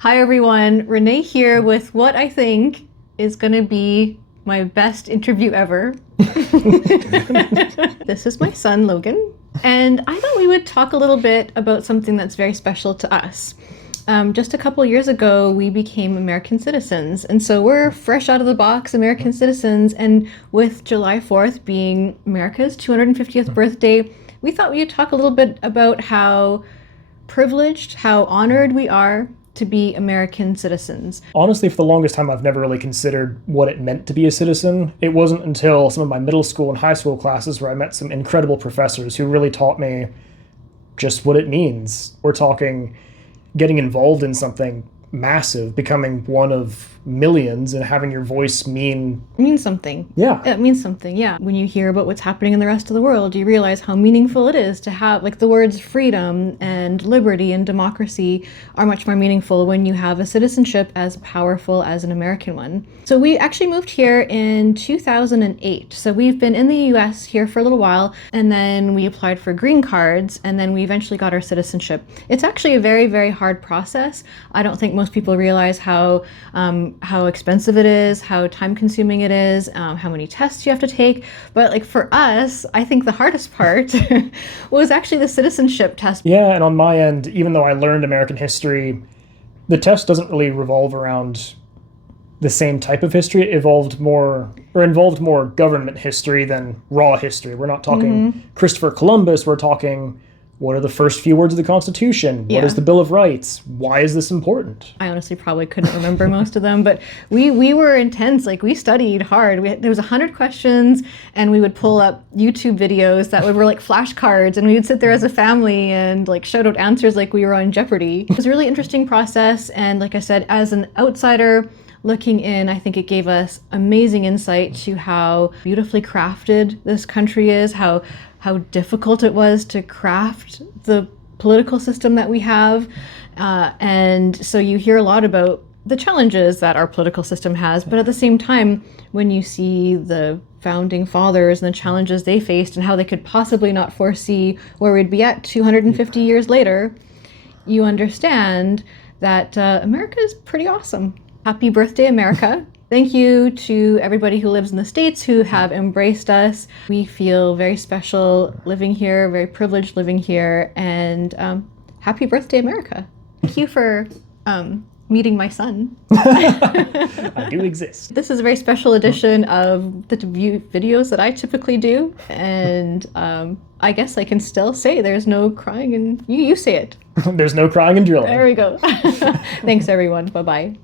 Hi everyone, Renee here with what I think is going to be my best interview ever. This is my son, Logan, and I thought we would talk a little bit about something that's very special to us. Just a couple years ago, we became American citizens, and so we're fresh out of the box American citizens, and with July 4th being America's 250th birthday, we thought we'd talk a little bit about how privileged, how honored we are to be American citizens. Honestly, for the longest time, I've never really considered what it meant to be a citizen. It wasn't until some of my middle school and high school classes where I met some incredible professors who really taught me just what it means. We're talking getting involved in something massive, becoming one of millions, and having your voice means something. Yeah. It means something, yeah. When you hear about what's happening in the rest of the world, you realize how meaningful it is to have, like, the words freedom and liberty and democracy are much more meaningful when you have a citizenship as powerful as an American one. So we actually moved here in 2008. So we've been in the US here for a little while, and then we applied for green cards, and then we eventually got our citizenship. It's actually a very, very hard process. I don't think most people realize how expensive it is, how time-consuming it is, how many tests you have to take. But like for us, I think the hardest part was actually the citizenship test. Yeah, and on my end, even though I learned American history, the test doesn't really revolve around the same type of history. It involved more government history than raw history. We're not talking Christopher Columbus, we're talking what are the first few words of the Constitution? What is the Bill of Rights? Why is this important? I honestly probably couldn't remember most of them, but we were intense. Like, we studied hard. There was 100 questions, and we would pull up YouTube videos that were like flashcards, and we would sit there as a family and like shout out answers like we were on Jeopardy. It was a really interesting process, and like I said, as an outsider looking in, I think it gave us amazing insight to how beautifully crafted this country is, how difficult it was to craft the political system that we have. And so you hear a lot about the challenges that our political system has, but at the same time, when you see the founding fathers and the challenges they faced and how they could possibly not foresee where we'd be at 250 years later, you understand that America is pretty awesome. Happy birthday, America. Thank you to everybody who lives in the States who have embraced us. We feel very special living here, very privileged living here, and happy birthday, America. Thank you for meeting my son. I do exist. This is a very special edition of the videos that I typically do, and I guess I can still say there's no crying, and you say it. There's no crying and drilling. There we go. Thanks, everyone. Bye-bye.